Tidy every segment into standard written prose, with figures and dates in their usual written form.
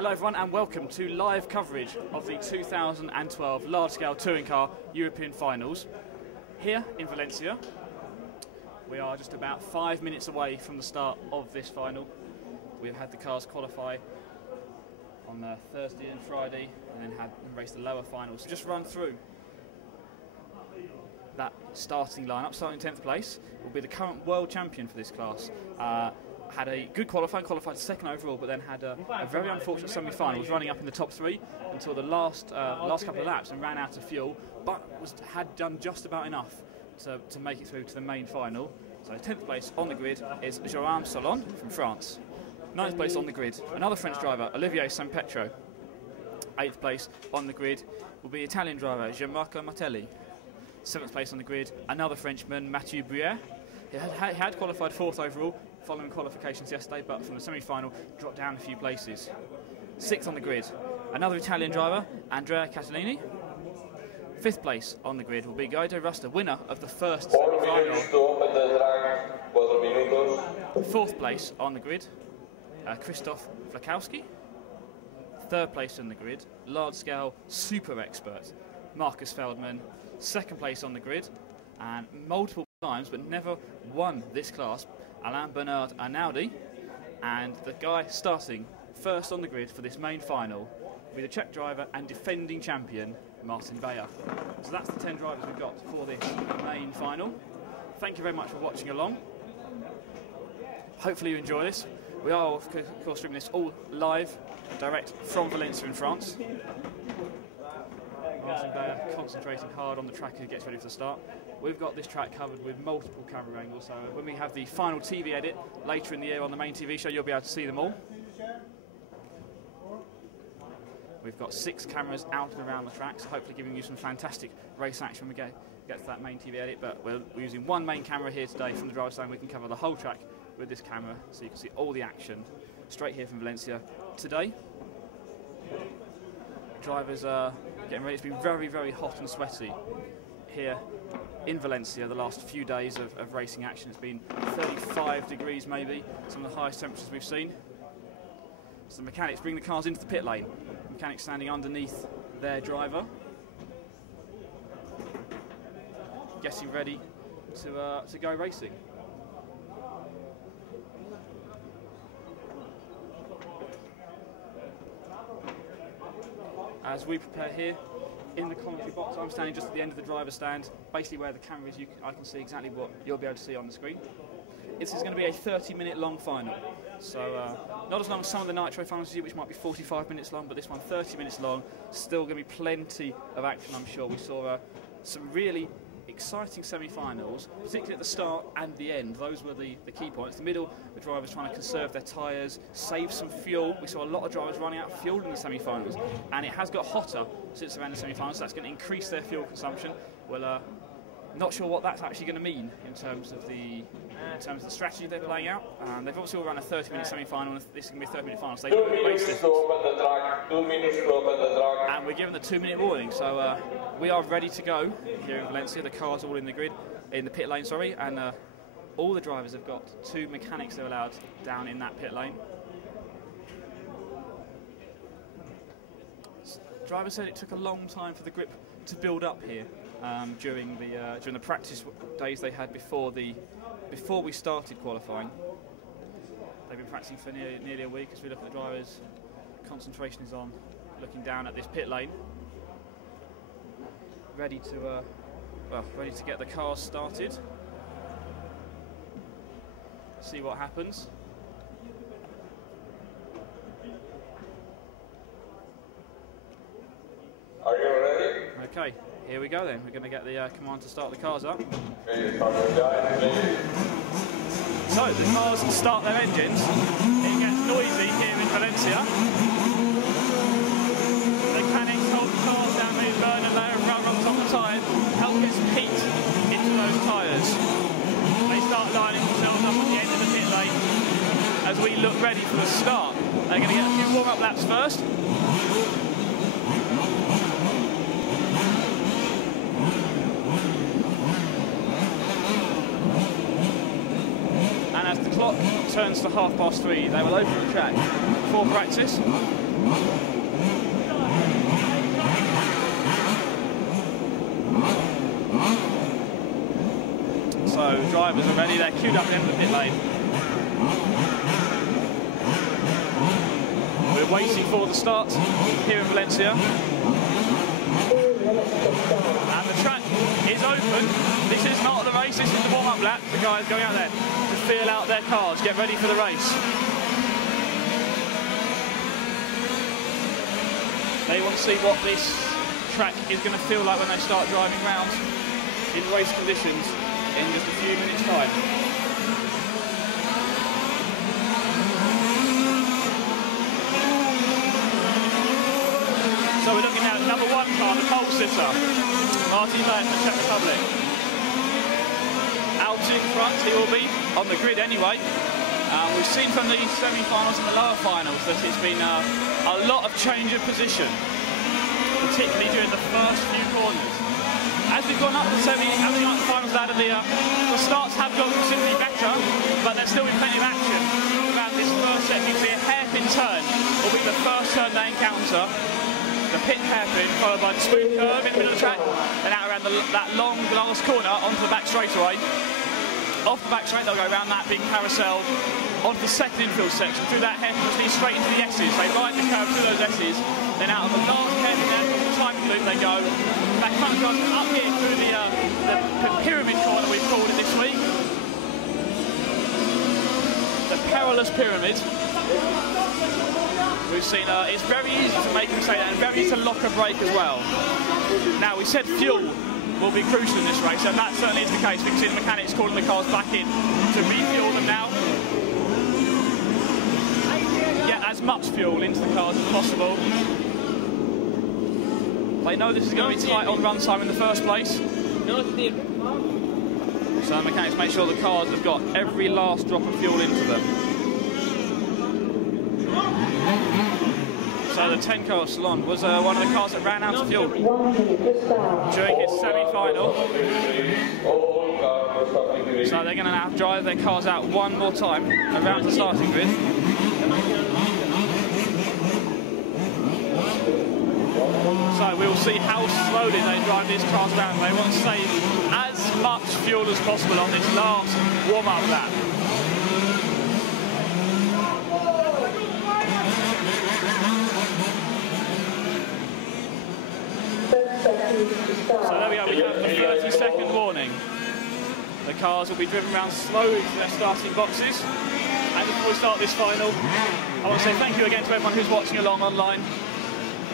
Hello everyone and welcome to live coverage of the 2012 large-scale touring car European finals here in Valencia. We are just about 5 minutes away from the start of this final. We've had the cars qualify on Thursday and Friday and then raced the lower finals. So just run through that starting lineup. Starting 10th place will be the current world champion for this class. Had a good qualifying, qualified second overall, but then had a very unfortunate semi-final. Was running up in the top three until the last couple of laps and ran out of fuel, but had done just about enough to make it through to the main final. So 10th place on the grid is Joan Solon from France. 9th place on the grid, another French driver, Olivier Sampetro. 8th place on the grid will be Italian driver Gianmarco Martelli. 7th place on the grid, another Frenchman, Mathieu Briere. He had qualified 4th overall following qualifications yesterday, but from the semi-final dropped down a few places. 6th on the grid, another Italian driver, Andrea Catalini. 5th place on the grid will be Guido Rusta, winner of the first semi-final. 4th place on the grid, Krzysztof Flakowski. 3rd place on the grid, large-scale super expert, Marcus Feldman. 2nd place on the grid, and multiple times but never won this class, Alain Bernard Arnaudi. And the guy starting first on the grid for this main final will be the Czech driver and defending champion, Martin Beyer. So that's the 10 drivers we've got for this main final. Thank you very much for watching along. Hopefully you enjoy this. We are of course streaming this all live, direct from Valencia in France. Martin Beyer concentrating hard on the track as he gets ready for the start. We've got this track covered with multiple camera angles, so when we have the final TV edit later in the year on the main TV show, you'll be able to see them all. We've got 6 cameras out and around the track, so hopefully giving you some fantastic race action when we get to that main TV edit. But we're using one main camera here today from the driver's stand. We can cover the whole track with this camera, so you can see all the action straight here from Valencia today. Drivers are getting ready. It's been very, very hot and sweaty here in Valencia the last few days of racing action. It's been 35 degrees maybe, some of the highest temperatures we've seen. So the mechanics bring the cars into the pit lane. The mechanics standing underneath their driver, getting ready to go racing. As we prepare here in the commentary box, I'm standing just at the end of the driver's stand, basically where the camera is. I can see exactly what you'll be able to see on the screen. This is going to be a 30-minute long final, so not as long as some of the Nitro finals, which might be 45 minutes long, but this one 30 minutes long. Still going to be plenty of action, I'm sure. We saw some really exciting semi-finals, particularly at the start and the end. Those were the key points. The middle, the drivers trying to conserve their tyres, save some fuel. We saw a lot of drivers running out of fuel in the semi-finals, and it has got hotter since around the semi-finals, so that's going to increase their fuel consumption. Well, not sure what that's actually going to mean in terms of the strategy they're laying out. They've obviously all run a 30-minute semi-final, and this is going to be a 30-minute final, so they don't race this. And we're given the 2-minute warning, so we are ready to go here in Valencia. The cars are all in the grid, in the pit lane, sorry, and all the drivers have got 2 mechanics they're allowed down in that pit lane. Drivers said it took a long time for the grip to build up here during the practice days they had before we started qualifying. They've been practicing for nearly a week. As we look at the drivers, concentration is on, looking down at this pit lane, ready to get the cars started. See what happens. Are you ready? Okay, here we go then. We're going to get the command to start the cars up. So the cars start their engines. It gets noisy here in Valencia. The mechanics hold the cars down, they burn a layer of rubber on top of the tyre, help get some heat into those tyres. They start lining themselves up at the end of the pit lane as we look ready for the start. They're going to get a few warm-up laps first. And as the clock turns to 3:30, they will open the track for practice. So drivers are ready, they're queued up at the end of the pit lane. We're waiting for the start here in Valencia. And the track is open. This is not the race, this is the warm-up lap. The guys going out there to feel out their cars, get ready for the race. They want to see what this track is going to feel like when they start driving around in race conditions in just a few minutes' time. So we're looking at number 1 car, the pole sitter, Martin Lane from the Czech Republic. Out in front, he will be on the grid anyway. We've seen from the semi-finals and the lower finals that it's been a lot of change of position, particularly during the first few corners. As we've gone up the finals ladder, the starts have got considerably better, but there's still been plenty of action around this first set. You can see a hairpin turn will be the first turn they encounter. The pit hairpin, followed by the smooth curve in the middle of the track, and out around that long last corner onto the back straightaway. Off the back straight, they'll go around that big carousel onto the second infield section, through that hairpin, which leads straight into the S's. They ride the curve through those S's, then out of the last hairpin there, the timing loop, they go back front across up here through the pyramid corner we've called it this week. The perilous pyramid. We've seen it's very easy to make them say that, and very easy to lock a brake as well. Now, we said fuel will be crucial in this race, and that certainly is the case. We can see the mechanics calling the cars back in to refuel them now. Get as much fuel into the cars as possible. They know this is going to be tight on run time in the first place. So the mechanics make sure the cars have got every last drop of fuel into them. So the 10 car Salon was one of the cars that ran out of fuel during its semi-final. So they're going to now drive their cars out one more time around the starting grid. So we'll see how slowly they drive these cars around. They want to save as much fuel as possible on this last warm-up lap. So there we go, we have the 30-second warning. The cars will be driven around slowly to their starting boxes. And before we start this final, I want to say thank you again to everyone who's watching along online.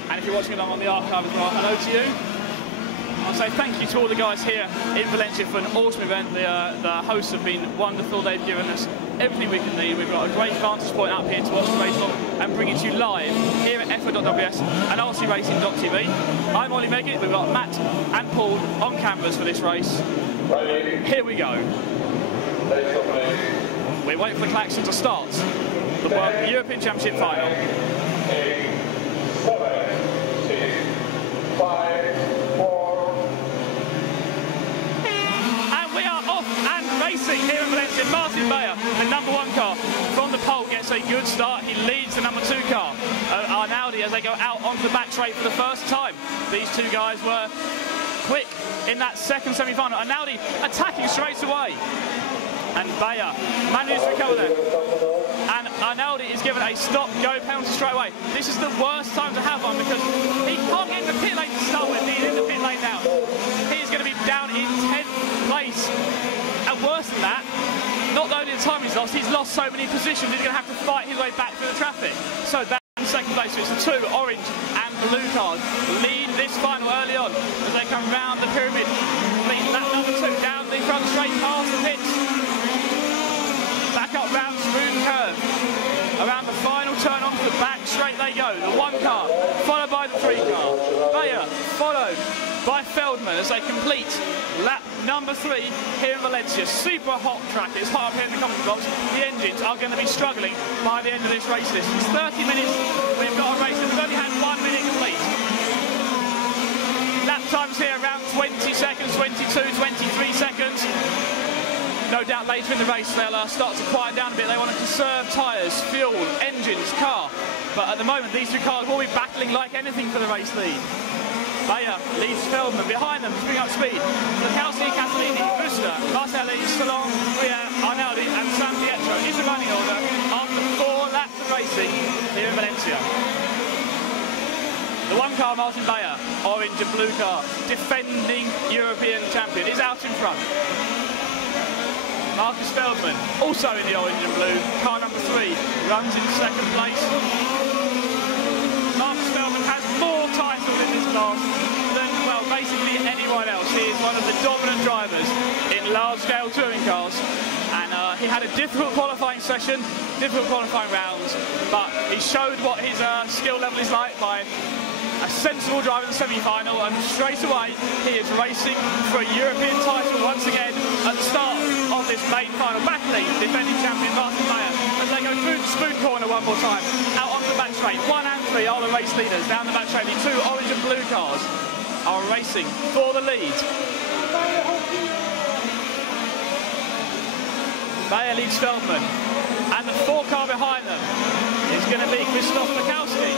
And if you're watching along on the archive as well, hello to you. I want to say thank you to all the guys here in Valencia for an awesome event. The hosts have been wonderful. They've given us everything we can need. We've got a great vantage point up here to watch the race and bring it to you live here at EFRA.ws and rcracing.tv. I'm Ollie Meggett. We've got Matt and Paul on cameras for this race. Here we go. We're waiting for the klaxon to start the World European Championship final. 8, 7, 6, 5, 4. And we are off and racing here in Valencia. Martin Bayer, the number 1 car from the pole, gets a good start. He leads the number 2 car, Arnaldi, as they go out onto the back straight for the first time. These two guys were quick in that second semi-final. Arnaldi attacking straight away. And Bayer manages to recover there. And Arnaldi is given a stop-go penalty straight away. This is the worst time to have one because he can't get in the pit lane to start with. He's in the pit lane now. He's going to be down in 10th place. And worse than that, not only the time he's lost so many positions, he's going to have to fight his way back through the traffic. So that's in second place. So it's the 2 orange and blue cars lead this final early on as they come round the pyramid. Lead that number 2 down the front straight past the pits. Back up round smooth curve. Around the final turn onto the back straight they go. The 1 car, followed by the 3 car. Bayer, followed by Feldman as they complete lap number 3 here in Valencia. Super hot track. It's hot up here in the commentary box. The engines are going to be struggling by the end of this race list. It's 30 minutes. We've got a race and we've only had 1 minute complete. Lap times here around 20 seconds, 22, 23 seconds. No doubt later in the race they'll start to quiet down a bit. They want to conserve tyres, fuel, engines, car. but at the moment these two cars will be battling like anything for the race lead. Bayer leads Feldman. Behind them, bring up speed. Lukowski, Castellini, Buster, Martelli, Salon, Briere, Arnaldi and San Pietro is the running order after 4 laps of racing here in Valencia. The one car, Martin Bayer, orange and blue car, defending European champion, is out in front. Marcus Feldman, also in the orange and blue, car number 3, runs in second place. Marcus Feldman has more titles in this class than, well, basically anyone else. He is one of the dominant drivers in large-scale touring cars, and he had a difficult qualifying session, difficult qualifying rounds, but he showed what his skill level is like by a sensible drive in the semi-final, and straight away he is racing for a European title once again at the start of this main final. Battling defending champion Martin Bayer as they go through the spoon corner one more time. Out onto the back straight, 1 and 3 are the race leaders. Down the back straight, the 2 orange and blue cars are racing for the lead. Bayer leads Feldman, and the 4 car behind them is going to be Krzysztof Lukowski.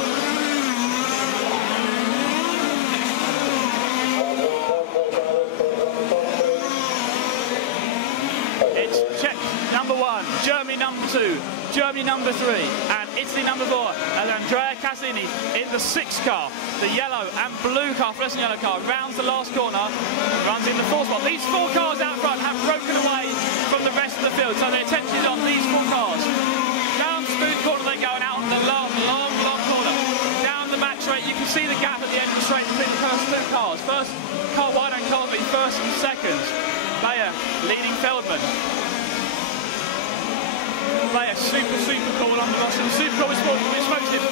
It's Czech number 1, Germany number 2, Germany number 3, and Italy number 4, and Andrea Cassini in the 6 car. The yellow and blue car, fluorescent yellow car, rounds the last corner, runs in the 4th spot. These 4 cars out front have broken away from the rest of the field, so the attention is on these 4 cars. Down the smooth corner they go, and out on the long corner. Down the back straight, you can see the gap at the end of the straight between the first 2 cars. First car wide and car be first and second. Bayer leading Feldman. Bayer super cool on the Russian. Super cool was we smoked him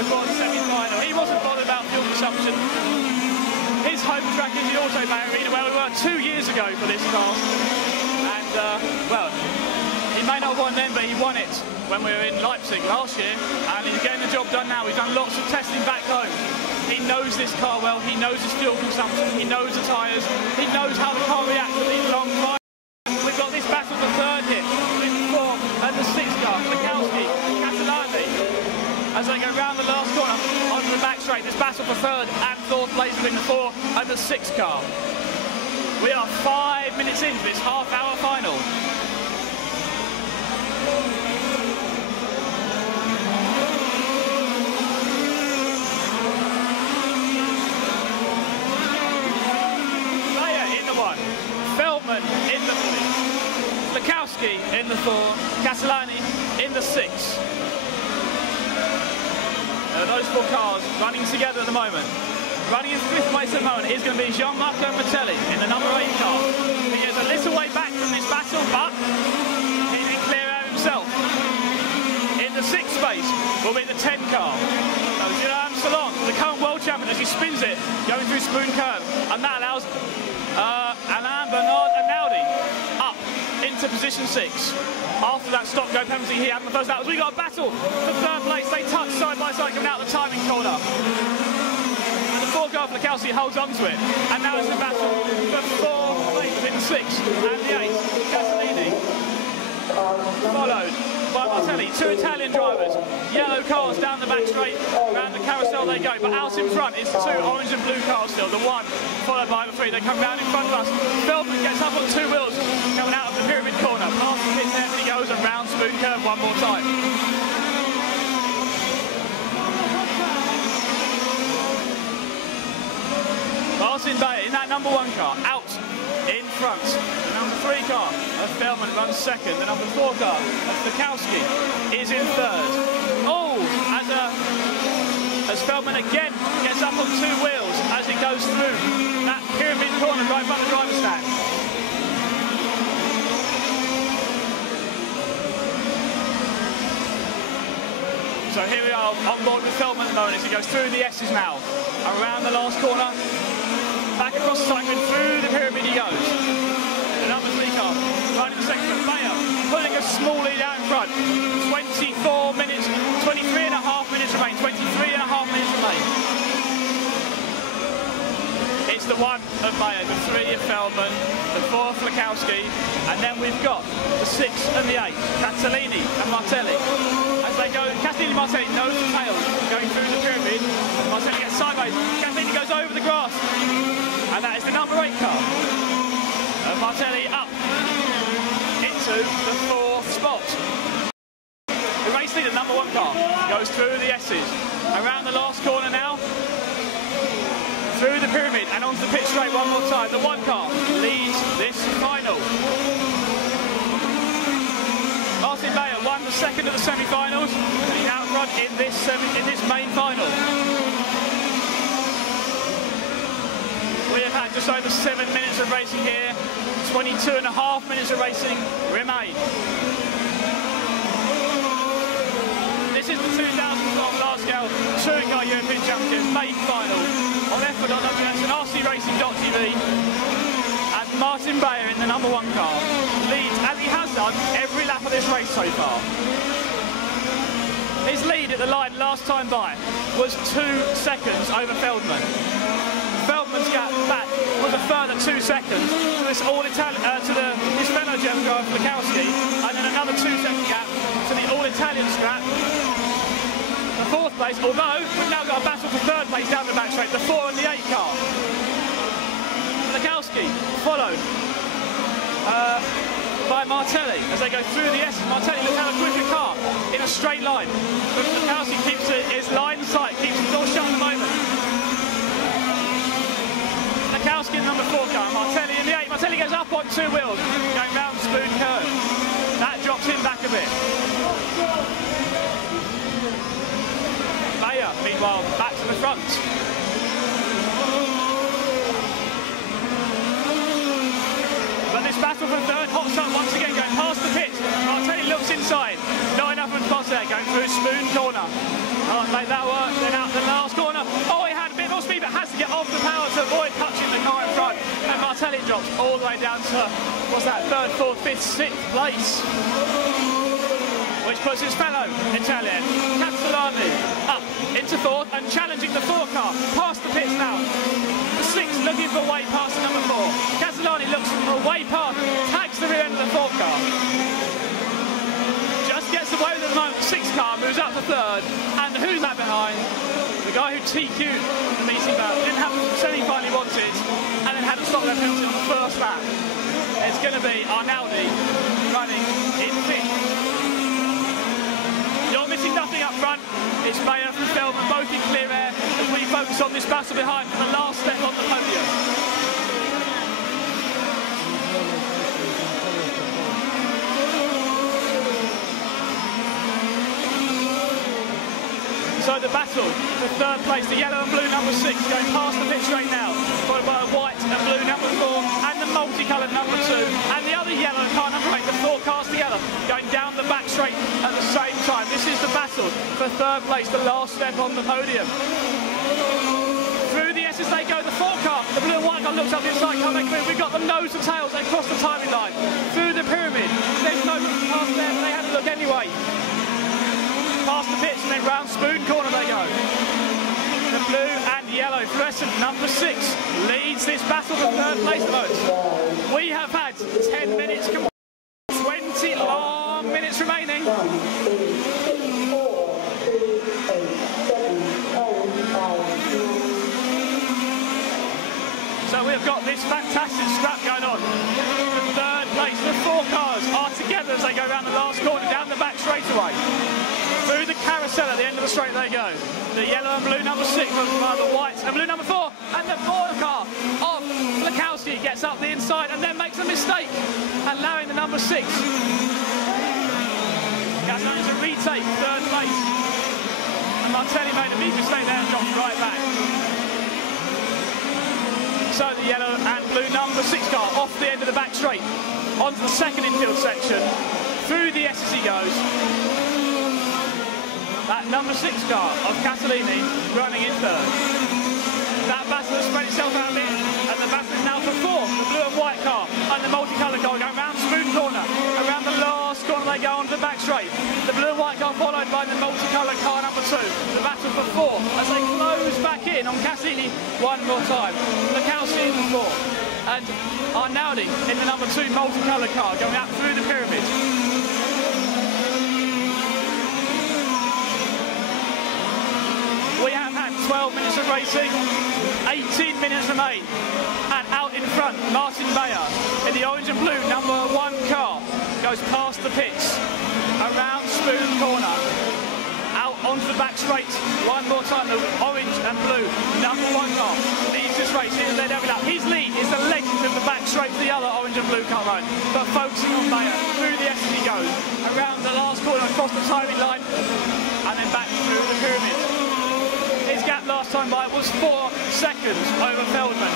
before the semi-final. He wasn't bothered about fuel consumption. His home track is the Auto Bay Arena, where we were 2 years ago for this car. And, well, he may not have won then, but he won it when we were in Leipzig last year. And he's getting the job done now. We've done lots of testing back home. He knows this car well. He knows his fuel consumption. He knows the tyres. He knows how the car reacts with these long rides. We've got this battle for 3rd here, between the 4 and the 6 car. Lukowski, Castellani, as they go round the last corner onto the back straight. This battle for 3rd and 4th place between the 4 and the 6 car. We are 5 minutes into this half-hour final. Bayer in the 1, Feldman in the 3, Lukowski in the 4, Castellani in the 6. Those 4 cars running together at the moment. Running in 5th place at the moment is going to be Gianmarco Martelli in the number 8 car. He is a little way back from this battle, but he didn't clear out himself. In the 6th space will be the 10 car. Salon, the current world champion, as he spins it, going through spoon curve, and that allows Alain Bernard Arnaldi up into position 6. After that stop-go penalty he had in the first lap, we got a battle for 3rd place. They touch side by side coming out the timing corner. And the 4 car for Lukowski holds on to it, and now it's the battle for 4th place in the 6th and the 8th. Castellini followed by Martelli. 2 Italian drivers, yellow cars down the back straight, round the carousel they go, but out in front is the 2 orange and blue cars still, the 1 followed by the 3. They come round in front of us. Feldman gets up on 2 wheels coming out of the pyramid corner, past the pit there, and he goes around spoon curve one more time. Martin Bayer in that number 1 car, out in front. The number 3 car of Feldman runs 2nd. The number 4 car of Lukowski is in 3rd. Oh, as Feldman again gets up on 2 wheels as he goes through that pyramid corner right in front of the driver's stand. So here we are on board with Feldman at the moment as he goes through the S's now. Around the last corner. Back across the cycle, through the pyramid he goes. The number 3 car, right in the second of Bayer, pulling a small lead out in front. 24 minutes, 23 and a half minutes remain, 23 and a half minutes remain. It's the 1 of Bayer, the 3 of Feldman, the 4 of Lukowski, and then we've got the 6 and the 8, Castellini and Martelli. As as they go. Castellini and Martelli nose to tail going through the pyramid. Martelli gets sideways. Castellini goes over the grass, and that is the number 8 car. And Martelli up into the 4th spot. The race leader, number 1 car, goes through the S's. Around the last corner now. Through the pyramid and onto the pit straight one more time. The 1 car leads this final. Martin Bayer won the 2nd of the semi-finals. He's outrun in this main final. We have had just over 7 minutes of racing here. 22.5 minutes of racing remain. This is the 2012 Glasgow Touring Car European Championships main final on EFRA.ws and RCRacing.tv. As Martin Bayer in the number 1 car leads, as he has done every lap of this race so far. His lead at the line last time by was 2 seconds over Feldman. Feldman's gap back was a further 2 seconds to this his fellow German driver Flakowski, and then another 2-second gap to the all-Italian scrap. The 4th place, although we've now got a battle for 3rd place down the back straight, the 4 and the 8 car. Flakowski followed by Martelli as they go through the S's. Martelli looks out a quicker car in a straight line, but Flakowski keeps his line sight, keeps the door shut at the moment. Flakowski in the number 4 car, Martelli in the 8. Martelli goes up on 2 wheels, going round the spoon curve. That drops him back a bit. Bayer, meanwhile, back to the front. But this battle for 3rd, hot start once again, going past the pit. Martelli looks inside. Not enough response there, going through spoon corner. Can't make that work. Then out the last corner. Oh, he had a bit more speed, but has to get off the power to avoid touching the car in front. And Martelli drops all the way down to, what's that, 3rd, 4th, 5th, 6th place. Which puts his fellow Italian, Castellani, up into 4th and challenging the 4 car. Past the pits now. The 6 looking for a way past the number 4. Castellani looks for a way past, tags the rear end of the 4 car. Just gets away with it at the moment. The 6 car moves up to 3rd. And who's that behind? The guy who TQ'd the meeting battle. Didn't have the semi-final he wanted. And then had to stop their penalty on the 1st lap. It's going to be Arnaldi running in 5th. You're missing nothing up front. It's Bayer and Feldman both in clear air as we focus on this battle behind for the last step on the podium. So the battle for 3rd place, the yellow and blue number 6 going past the pit straight now, followed by a white and blue number 4 and the multicoloured number 2 and the other yellow car number 8, the 4 cars together going down the back straight at the same time. This is the battle for 3rd place, the last step on the podium. Through the S's they go, the 4 car, the blue and white car looks up the inside, can't make clear. We've got the nose and tails, they cross the timing line. Through the pyramid, there's no past there, but they had to look anyway. Past the pits and then round spoon corner they go. The blue and yellow fluorescent number 6 leads this battle for 3rd place at the moment. We have had 10 minutes, 20 long minutes remaining. So we have got this fantastic scrap going on. The 3rd place, the 4 cars are together as they go around the last corner down the back straightaway. Through the carousel at the end of the straight they go. The yellow and blue number 6, the white and blue number 4, and the 4 car of Flakowski gets up the inside and then makes a mistake, allowing the number 6. Castellani to retake 3rd place. And Martelli made a big mistake there and dropped right back. So the yellow and blue number 6 car off the end of the back straight onto the 2nd infield section. Through the S's he goes. That number 6 car of Castellini running in 3rd. That battle has spread itself out a bit, and the battle is now for 4th. The blue and white car and the multicoloured car going round spoon corner. Around the last corner they go onto the back straight. The blue and white car followed by the multicoloured car number 2. The battle for 4 as they close back in on Castellini one more time. Flakowski in the 4. And Arnaldi in the number 2 multicoloured car going out through the pyramid. 12 minutes of racing, 18 minutes remain. And out in front, Martin Bayer in the orange and blue number 1 car goes past the pits, around Spoon Corner, out onto the back straight. One more time, the orange and blue number 1 car leads this race. He's led every lap. His lead is the length of the back straight to the other orange and blue car line. But focusing on Bayer, through the S as he goes, around the last corner, across the timing line, and then back through the pyramid. His gap last time by was 4 seconds over Feldman.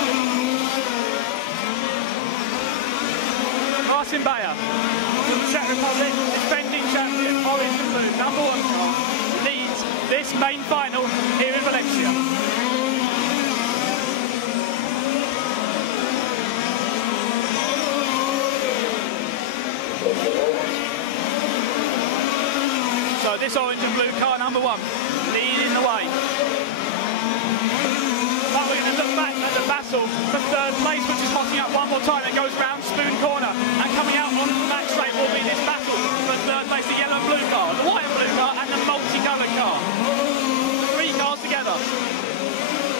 Martin Bayer, from the Czech Republic, defending champion, orange and blue, number 1 car, leads this main final here in Valencia. So this orange and blue car, number 1, leading the way. But we're going to look back at the battle for 3rd place, which is hotting up one more time. It goes round Spoon Corner, and coming out on the back straight will be this battle for 3rd place, the yellow and blue car, the white and blue car, and the multicoloured car. 3 cars together.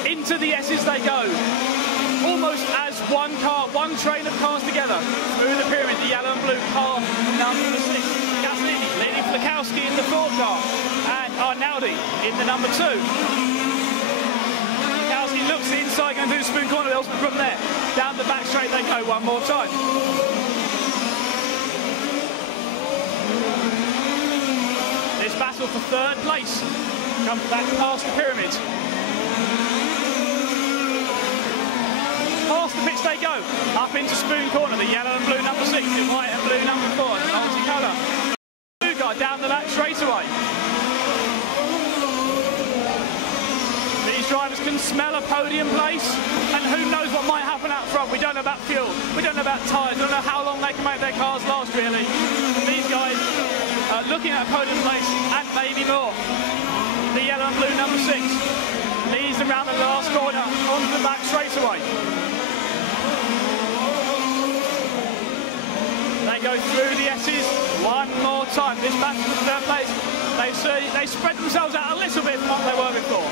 Into the S's they go. Almost as 1 car, 1 train of cars together. Through the pyramid, the yellow and blue car, number 6. Gaslini leading Flakowski in the 4th car, and Arnaldi in the number 2. He looks inside, going through the Spoon Corner, they'll from there. Down the back straight they go one more time. This battle for 3rd place comes back past the pyramid. Past the pitch they go, up into Spoon Corner, the yellow and blue number 6, the white and blue number 4, multicolour. Blue car down the back straight away. Drivers can smell a podium place, and who knows what might happen out front. We don't know about fuel, we don't know about tyres, we don't know how long they can make their cars last really. And these guys are looking at a podium place and maybe more. The yellow and blue number 6 leads them round the last corner onto the back straightaway. They go through the S's one more time. This battle for 3rd place, they spread themselves out a little bit from what they were before.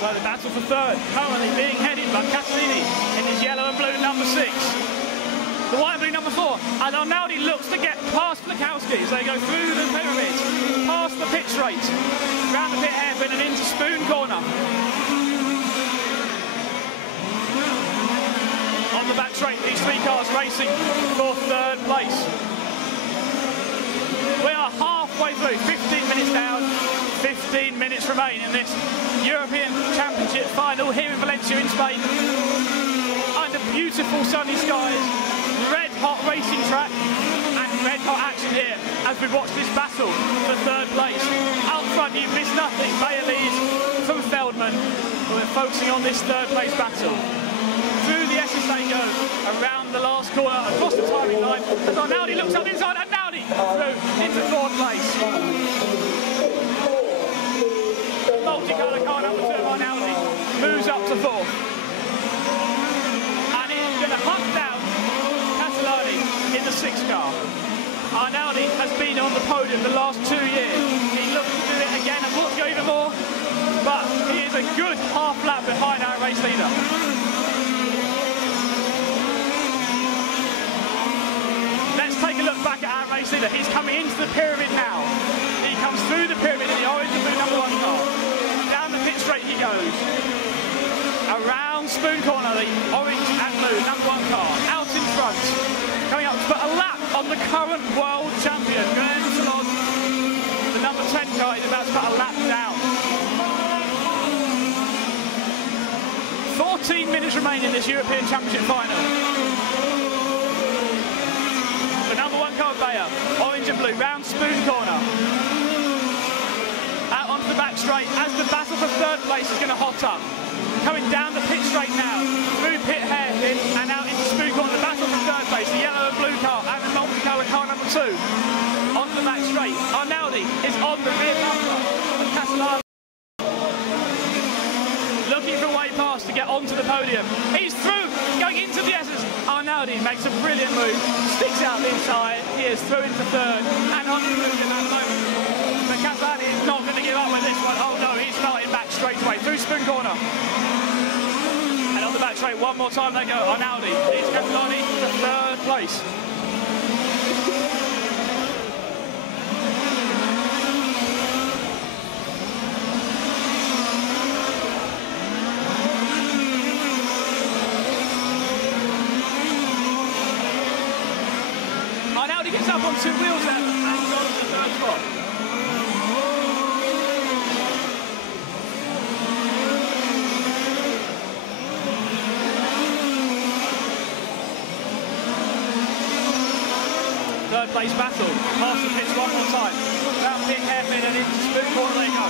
So the battle for 3rd, currently being headed by Castellini in his yellow and blue number 6. The white and blue number 4, and Arnaldi looks to get past Flakowski as they go through the pyramid, past the pit straight, round the pit hairpin and into Spoon Corner. On the back straight, these 3 cars racing for 3rd place. We are halfway through, 15 minutes down, 15 minutes remain in this European Championship final here in Valencia in Spain. Under beautiful sunny skies, red hot racing track and red hot action here as we watch this battle for 3rd place. Out front you miss nothing, Bayer leads from Feldman. We're focusing on this 3rd place battle. Through the S's they go, around the last corner, across the timing line, as Arnaldi looks up inside, and Arnaldi through into 4th place. Multicolour car number 2 of Arnaldi moves up to 4th. And it's going to hunt down Castellani in the 6th car. Arnaldi has been on the podium the last 2 years. He looks to do it again and wants to go even more, but he is a good half lap behind our race leader. Let's take a look back at our race leader. He's coming into the pyramid now. He comes through the pyramid in the orange and blue number 1 car. Down the pit straight he goes. Around Spoon Corner, the orange and blue number 1 car. Out in front. Coming up to put a lap on the current world champion, the number 10 car is about to put a lap down. 14 minutes remain in this European Championship final. The number 1 car, Bayer, orange and blue, round Spoon Corner. Out onto the back straight as the battle for 3rd place is going to hot up. Coming down the pit straight now, through pit hairpin and out into Spoon Corner. The battle for 3rd place, the yellow and blue car and the multicolour car number 2. Onto the back straight, Arnaldi is on the rear bumper. Castellani looking for a way pass to get onto the podium. He's through, going into the S's. Arnaldi makes a brilliant move, sticks out the inside. He is through into third and on the move at the moment. But Catalani is not going to give up with this one. Oh no, he's starting back straight away through Spoon Corner. And on the back straight, one more time they go. Arnaldi leads Catalani to third place. Arnaldi gets up on two wheels there and he's on to the third spot. Third place battle, past the pits one more time. Round pit hairpin and into Spoon Corner they go.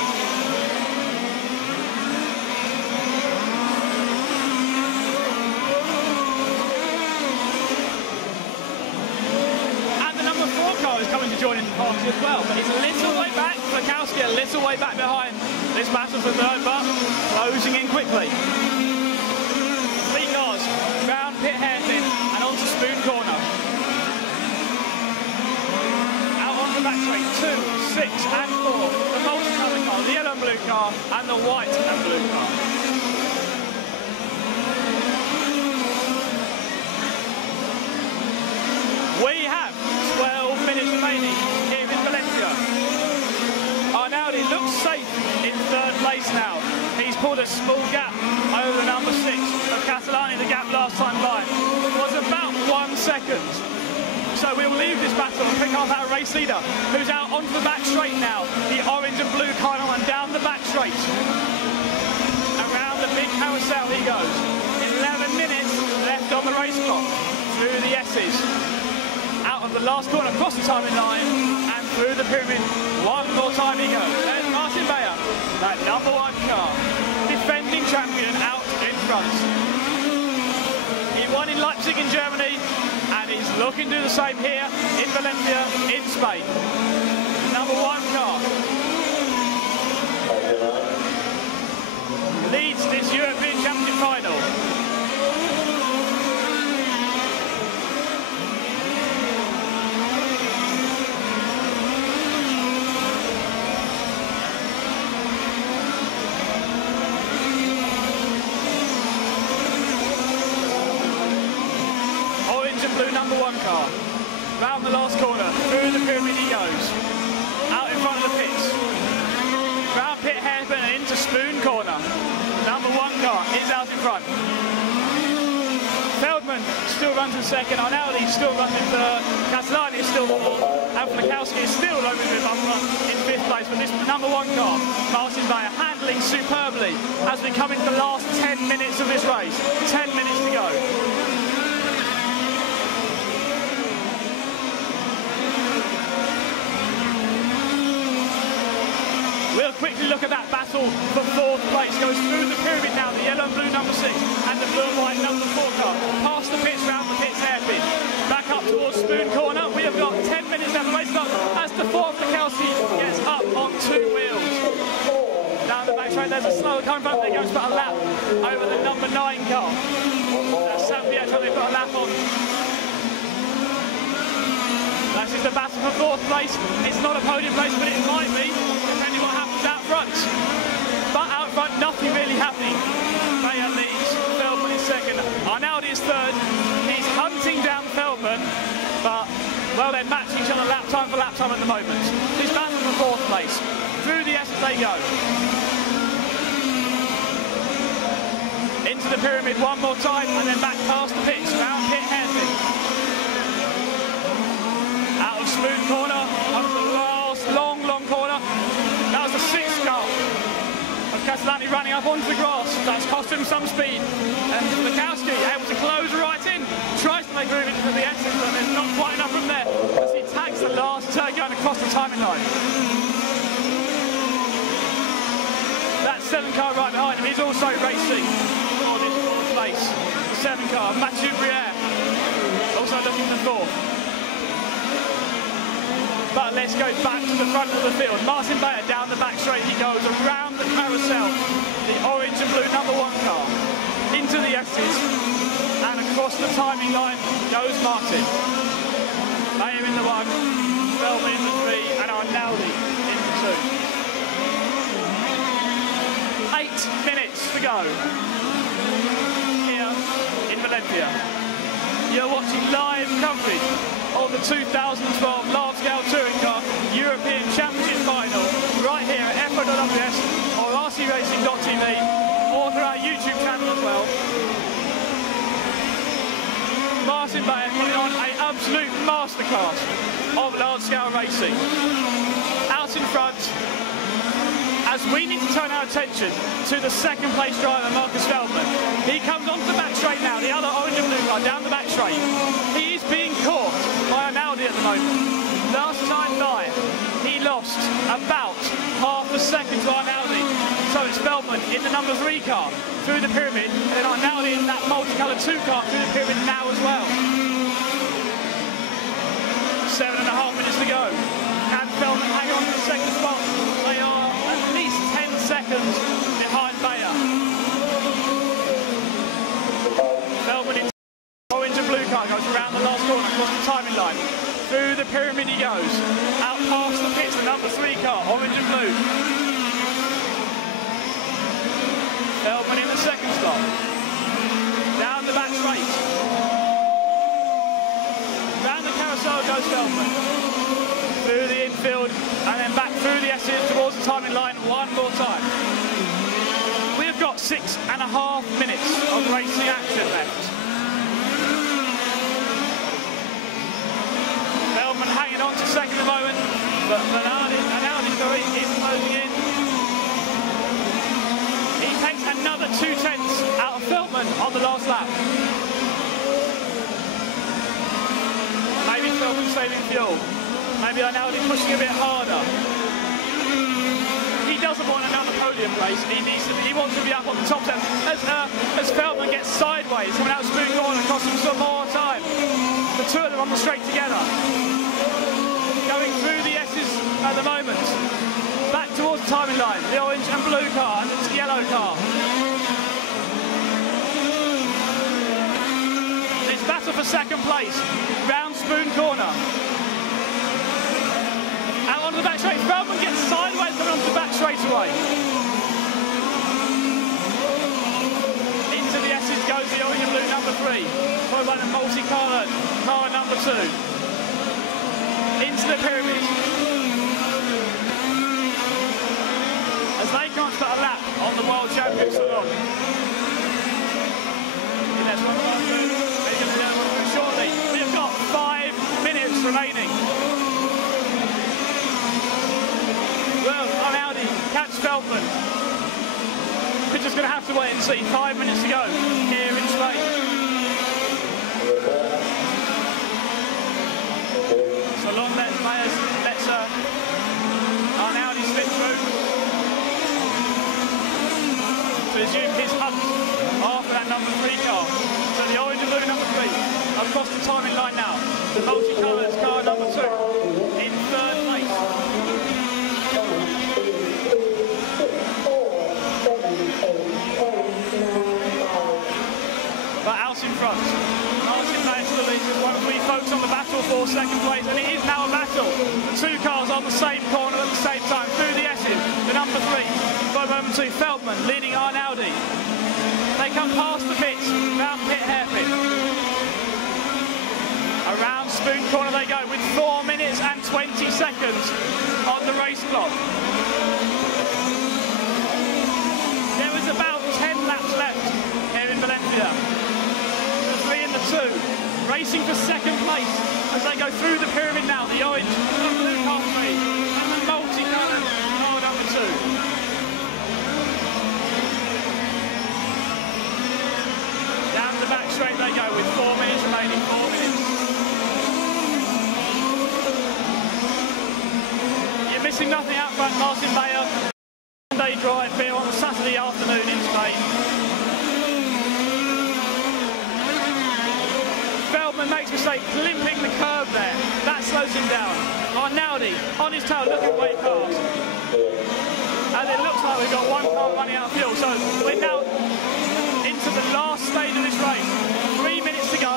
And the number 4 car is coming to join in the party as well, but he's a little way back. Flakowski a little way back behind. This battle for third, but closing in quickly. 3 cars, round pit hairpin and onto Spoon Corner. Back straight 2, 6 and 4. The multi-colour car, the yellow and blue car and the white and blue car. We have 12 minutes remaining here in Valencia. Arnaldi looks safe in third place now. He's pulled a small gap over the number 6 of Catalani. The gap last time by was about 1 second. So we'll leave this battle and pick up our race leader, who's out onto the back straight now. The orange and blue car and down the back straight. Around the big carousel he goes. 11 minutes left on the race clock. Through the S's. Out of the last corner, across the timing line, and through the pyramid. One more time he goes. There's Martin Bayer, that number 1 car. Defending champion out in front. He won in Leipzig in Germany. And he's looking to do the same here in Valencia, in Spain. Number 1 car leads this European Championship final. Number 1 car, round the last corner, through the pyramid he goes, out in front of the pits, round pit hairpin and into Spoon Corner. Number 1 car is out in front. Feldman still runs in second, Arnaldi still runs in third, Catalani is still fourth, and Flakowski is still over the bumper in 5th place. But this number 1 car, Martin Bayer, handling superbly as we come into the last 10 minutes of this race. 10 minutes to go. We'll quickly look at that battle for 4th place. Goes through the pyramid now, the yellow and blue number 6 and the blue and white number 4 car. Past the pits, round the pits hairpin. Back up towards Spoon Corner. We have got 10 minutes left of the race start as the 4th Flakowski gets up on 2 wheels. Down the back straight, there's a slower car in front. They goes to put a lap over the number 9 car. That's San Pietro, they put a lap on. This is the battle for 4th place. It's not a podium place, but it might be, depending what happens out front. But out front, nothing really happening. Bayer leads, Feldman is second. Arnaldi is third. He's hunting down Feldman, but, well, they're matching each other lap time for lap time at the moment. This battle for 4th place. Through the S's they go. Into the pyramid one more time, and then back past the pits, round pit hairpin. Out of Spoon Corner, under the last long corner. That was the 6th car of Catalani running up onto the grass. That's cost him some speed. And Flakowski able to close right in. Tries to make room into the S's, but there's not quite enough from there as he tags the last turn going across the timing line. That 7 car right behind him is also racing for this 4th place. The 7 car, Mathieu Briere, also looking for 4th. But let's go back to the front of the field. Martin Bayer down the back straight he goes, around the carousel. The orange and blue number 1 car. across the timing line goes Martin. Bayer in the 1, Feldman in the 3, and Arnaldi in the 2. 8 minutes to go here in Valencia. You're watching live coverage of the 2012 large-scale touring car European Championship Final right here at EFRA.ws or rcracing.tv or through our YouTube channel as well. Martin Bayer putting on an absolute masterclass of large-scale racing. Out in front, as we need to turn our attention to the second place driver, Marcus Feldman. He comes onto the back straight now, the other orange and blue car down the back straight. He is being caught by Arnaldi at the moment. Last time live, he lost about half a second to Arnaldi. So it's Feldman in the number 3 car through the pyramid, and then Arnaldi in that multicoloured 2 car through the pyramid now as well. 7.5 minutes to go. Can Feldman hang on to the second spot? They are at least 10 seconds behind Bayer. Feldman in orange and blue car goes around the last corner across the timing line. Through the pyramid he goes. Out past the pits, the number 3 car, orange and blue. Feldman in the second spot. Down the back straight. Round the carousel goes Feldman. Through the infield and then back through the S's towards the timing line one more time. We've got 6.5 minutes of racing action left. Feldman hanging on to second at the moment, but Arnaldi is closing in. He takes another 2/10 out of Feldman on the last lap. Maybe Feldman saving fuel. Maybe Arnaldi pushing a bit harder. He doesn't want another podium race. He wants to be up on the top 10. As Feldman gets sideways, coming out spoon corner, costs him some more time. The two of them on the straight together. Going through the S's at the moment. Back towards the timing line. The orange and blue car and the yellow car. It's battle for second place. Round spoon corner. Out onto the back straight. Feldman gets sideways coming onto the back straightaway. Into the S's goes the orange and blue number 3. Followed by the multi-coloured car number 2. Into the pyramid. As they can't put a lap on the world champions so long. Shortly. We've got 5 minutes remaining. Well, Arnaldi, catch Feldman. We're just going to have to wait and see. 5 minutes to go here in Spain. So long lets Arnaldi slip through. To resume his hunt after that number 3 car. So the orange and blue number 3 across the timing line now. The multicoloured car number 2 in 3rd place. But out in front, Martin Bayer to the lead. We focus on the battle for second place, and it is now a battle. The 2 cars on the same corner at the same time through the S's. The number 3, by moment 2, Feldman leading Arnaldi. They come past the pits, round pit hairpin. Around spoon corner they go with 4 minutes and 20 seconds on the race clock. There is about 10 laps left here in Valencia. The 3 and the 2 racing for second place as they go through the pyramid now. The orange, the blue car 3, and the multi-coloured car number 2. Down the back straight they go with 4 minutes remaining, 4 minutes. You're missing nothing out front, Martin Bayer. Day drive here on a Saturday afternoon in Spain. Feldman makes a mistake, limping the curb there. That slows him down. Arnaldi on his tail, looking way past. And it looks like we've got 1 car running out of fuel. So we're now into the last stage of this race. 3 minutes to go.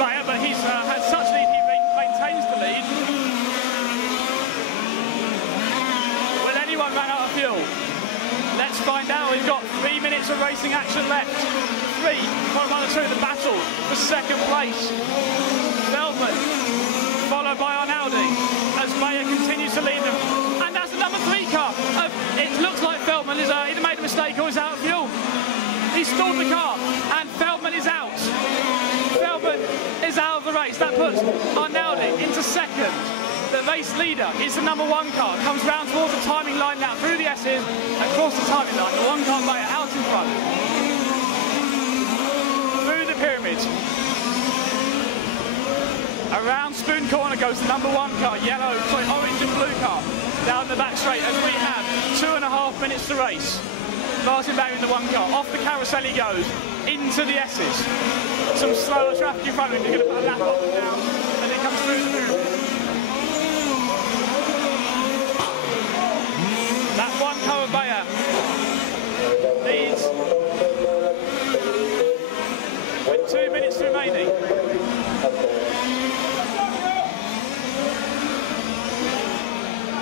Bayer, but he's had such lead, he maintains the lead. Will anyone run out of fuel? Let's find out. We've got 3 minutes of racing action left. 3, 1, 2, the battle for second place. Feldman, followed by Arnaldi, as Bayer continues to lead them. And that's the number 3 car. It looks like Feldman has either made a mistake or is out of fuel. He stalled the car, and Feldman is out. Feldman is out of the race. That puts Arnaldi into second. The race leader is the number 1 car. Comes round towards the timing line now, through the S's, across the timing line. The 1 car Bayer out in front. Through the pyramid. Around Spoon Corner goes the number 1 car, orange and blue car. Down the back straight as we have 2.5 minutes to race. Martin Bayer in the 1 car. Off the carousel he goes, into the S's. Some slower traffic in front of him. You're going to put a lap up and down, and it comes through the pyramid. That 1 car of Bayer leads with 2 minutes remaining.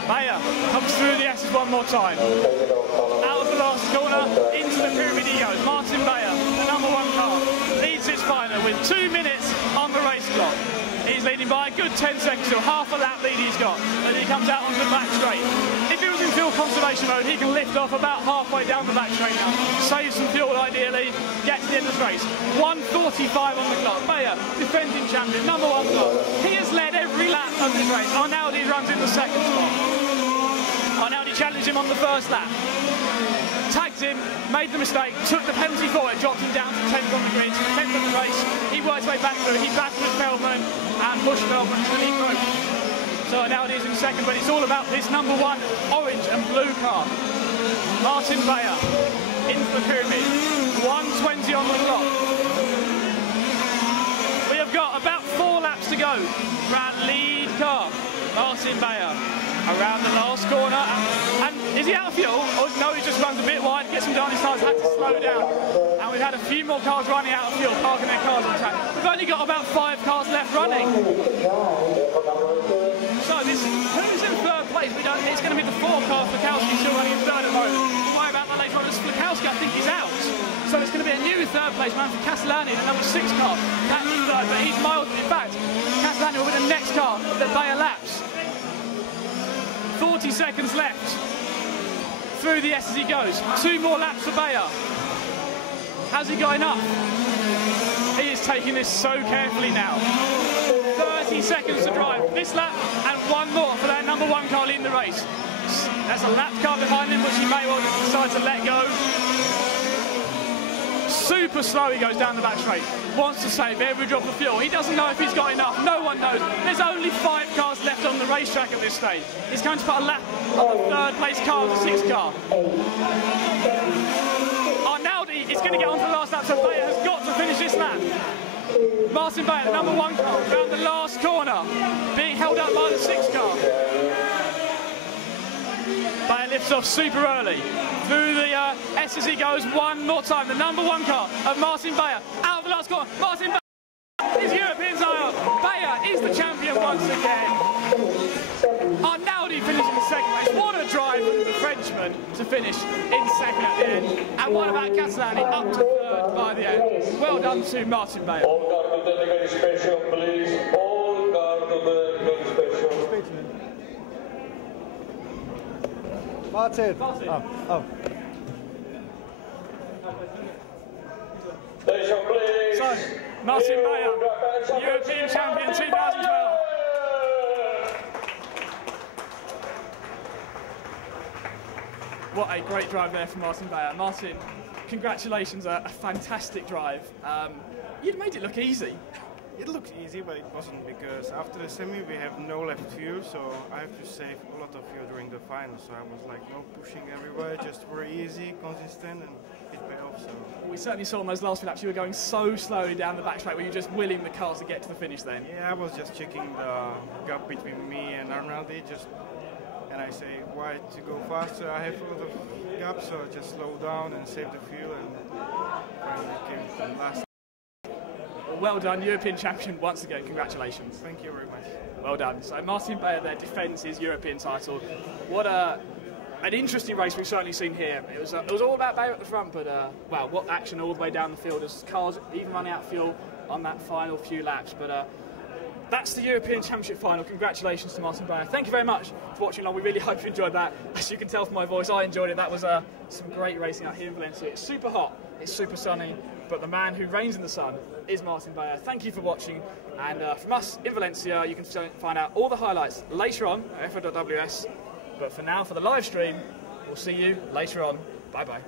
Bayer comes through the S's one more time. Out of the last corner, into the pyramid he goes. Martin Bayer, the number 1 car, leads his final with 2 minutes on the race clock. He's leading by a good 10 seconds, so half a lap lead he's got, and he comes out onto the back straight. If he was in fuel conservation mode, he can lift off about halfway down the back straight now. Save some fuel ideally, get to the end of the race. 1:45 on the clock. Bayer, defending champion, number 1 car. He has led every lap of this race. Arnaldi runs in the second spot. Arnaldi challenged him on the first lap. Tagged him, made the mistake, took the penalty for it, dropped him down to 10th on the grid, 10th on the race. He worked his way back through, he battled with Feldman and pushed Feldman to the lead group. So Arnaldi is in second, but it's all about this number 1 orange and blue car. Martin Bayer into the pyramid, 1:20 on the clock. We have got about 4 laps to go for our lead car, Martin Bayer. Around the last corner, and is he out of fuel? Oh, no, he just runs a bit wide, gets some down his tires, had to slow down. And we've had a few more cars running out of fuel, parking their cars on track. We've only got about 5 cars left running. So who's in 3rd place? It's going to be the 4 car, Flakowski still running in 3rd at the moment. We'll worry about that later on. Flakowski, I think he's out. So it's going to be a new 3rd place man for Castellani, the number 6 car. That's 3rd, but he's miles. In fact, Castellani will be the next car that Bayer laps. 40 seconds left. Through the S as he goes. 2 more laps for Bayer. Has he got enough? He is taking this so carefully now. 30 seconds to drive. This lap and 1 more for that number 1 car leading the race. That's a lap car behind him, which he may well decide to let go. Super slow he goes down the back straight. Wants to save every drop of fuel. He doesn't know if he's got enough. No one knows. There's only 5 cars left on the racetrack at this stage. He's going to put a lap on the 3rd place car, the 6th car. Arnaldi is going to get onto the last lap, so Bayer has got to finish this lap. Martin Bayer, the number 1 car, around the last corner, being held up by the 6th car. Bayer lifts off super early. Through the S as he goes 1 more time. The number 1 car of Martin Bayer. Out of the last corner. Martin Bayer is European title. Bayer is the champion once again. Arnaldi finishing in 2nd place. What a drive from the Frenchman to finish in 2nd at the end. And what about Castellani up to 3rd by the end. Well done to Martin Bayer. All car to the special, please. All car to the special. Martin. Oh. Station, please. So, Martin Bayer, European champion 2012. What a great drive there from Martin Bayer. Martin, congratulations, a fantastic drive. You'd made it look easy. It looked easy, but it wasn't, because after the semi we have no left fuel, so I have to save a lot of fuel during the final. So I was like, no pushing everywhere, just very easy, consistent, and it paid off. So We certainly saw in those last few laps you were going so slowly down the back straight. Were you just willing the cars to get to the finish then? yeah, I was just checking the gap between me and Arnaldi, and I say, why to go faster? I have a lot of gaps, so I just slow down and save the fuel, and finally came to the last. well done, European champion once again. Congratulations. Thank you very much. Well done. So Martin Bayer there defends his European title. What an interesting race we've certainly seen here. It was all about Bayer at the front, but well, what action all the way down the field as cars even running out of fuel on that final few laps. But that's the European Championship final. Congratulations to Martin Bayer. Thank you very much for watching along. We really hope you enjoyed that. As you can tell from my voice, I enjoyed it. That was some great racing out here in Valencia. It's super hot, it's super sunny, but the man who reigns in the sun is Martin Bayer. Thank you for watching, and from us in Valencia, you can find out all the highlights later on at EFRA.ws. But for now, for the live stream, we'll see you later on. Bye-bye.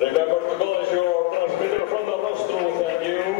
Remember to call your transmitter from the rostrum, thank you.